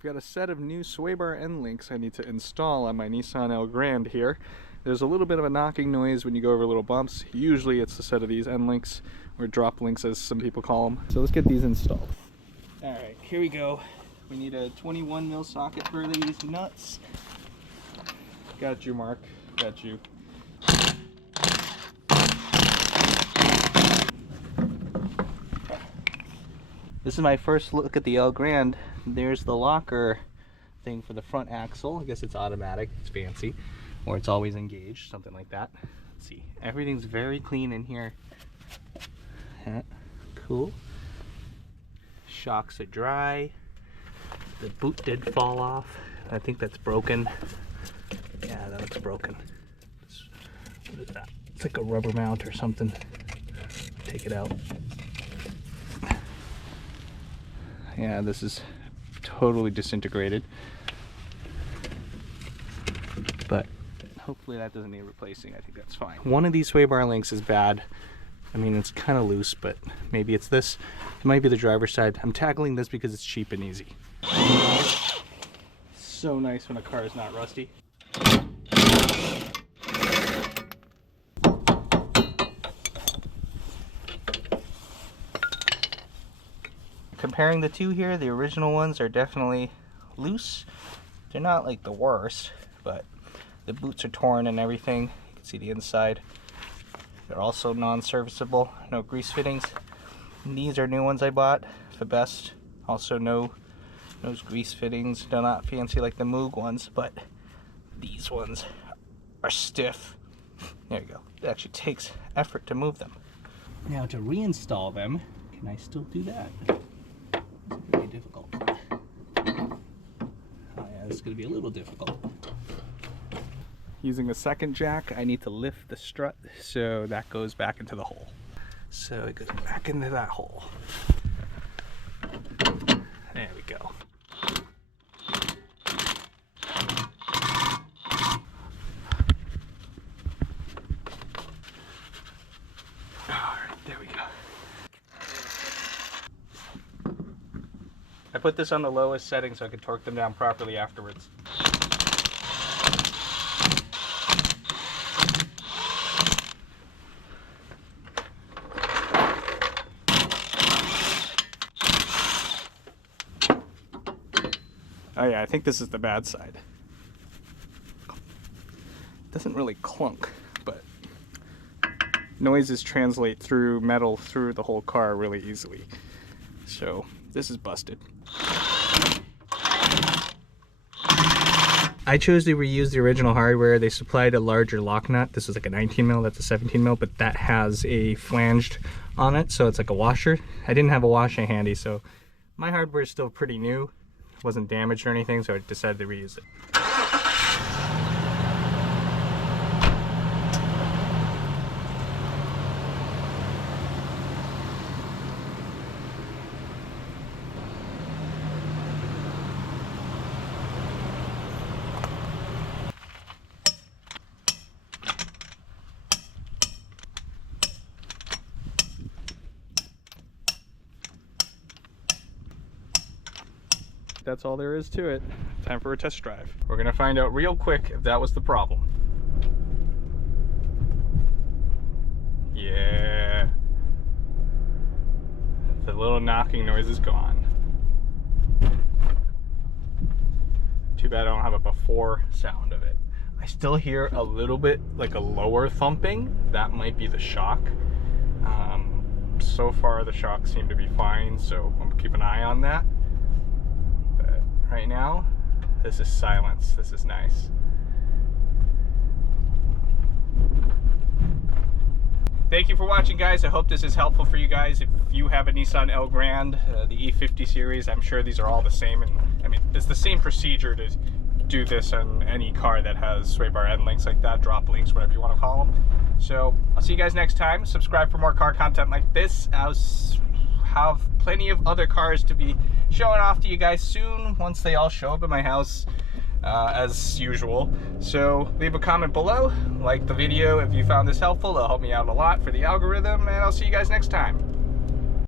I've got a set of new Swaybar End Links I need to install on my Nissan Elgrand here. There's a little bit of a knocking noise when you go over little bumps. Usually it's a set of these end links, or drop links as some people call them. So let's get these installed. Alright, here we go. We need a 21mm socket for these nuts. Got you, Mark. Got you. This is my first look at the Elgrand. There's the locker thing for the front axle. I guess it's automatic, it's fancy, or it's always engaged, something like that. Let's see, everything's very clean in here. Cool. Shocks are dry. The boot did fall off. I think that's broken. Yeah, that looks broken. What is that? It's like a rubber mount or something. Take it out. Yeah, this is totally disintegrated, but hopefully that doesn't need replacing. I think that's fine. One of these Swaybar links is bad. I mean, it's kind of loose, but maybe it's this. It might be the driver's side. I'm tackling this because it's cheap and easy. So nice when a car is not rusty. Comparing the two here, the original ones are definitely loose. They're not like the worst, but the boots are torn and everything. You can see the inside. They're also non-serviceable, no grease fittings. And these are new ones I bought, the best. Also no grease fittings. They're not fancy like the Moog ones, but these ones are stiff. There you go. It actually takes effort to move them. Now to reinstall them, can I still do that? Very difficult. Oh yeah, this is going to be a little difficult. Using the second jack, I need to lift the strut so that goes back into the hole. So it goes back into that hole. There we go. Alright, there we go. I put this on the lowest setting so I could torque them down properly afterwards. Oh yeah, I think this is the bad side. It doesn't really clunk, but noises translate through metal through the whole car really easily. So this is busted. I chose to reuse the original hardware. They supplied a larger lock nut. This is like a 19mm, that's a 17mm, but that has a flanged on it, so it's like a washer. I didn't have a washer handy, so my hardware is still pretty new. It wasn't damaged or anything, so I decided to reuse it. That's all there is to it. Time for a test drive. We're gonna find out real quick if that was the problem. Yeah. The little knocking noise is gone. Too bad I don't have a before sound of it. I still hear a little bit like a lower thumping. That might be the shock. So far the shocks seem to be fine, so I'm gonna keep an eye on that. Right now, this is silence. This is nice. Thank you for watching, guys. I hope this is helpful for you guys. If you have a Nissan Elgrand, the E50 series, I'm sure these are all the same. And I mean, it's the same procedure to do this on any car that has Swaybar End Links like that, drop links, whatever you want to call them. So I'll see you guys next time. Subscribe for more car content like this. I'll have plenty of other cars to be showing off to you guys soon, once they all show up at my house as usual. So leave a comment below, like the video if you found this helpful. It'll help me out a lot for the algorithm, and I'll see you guys next time.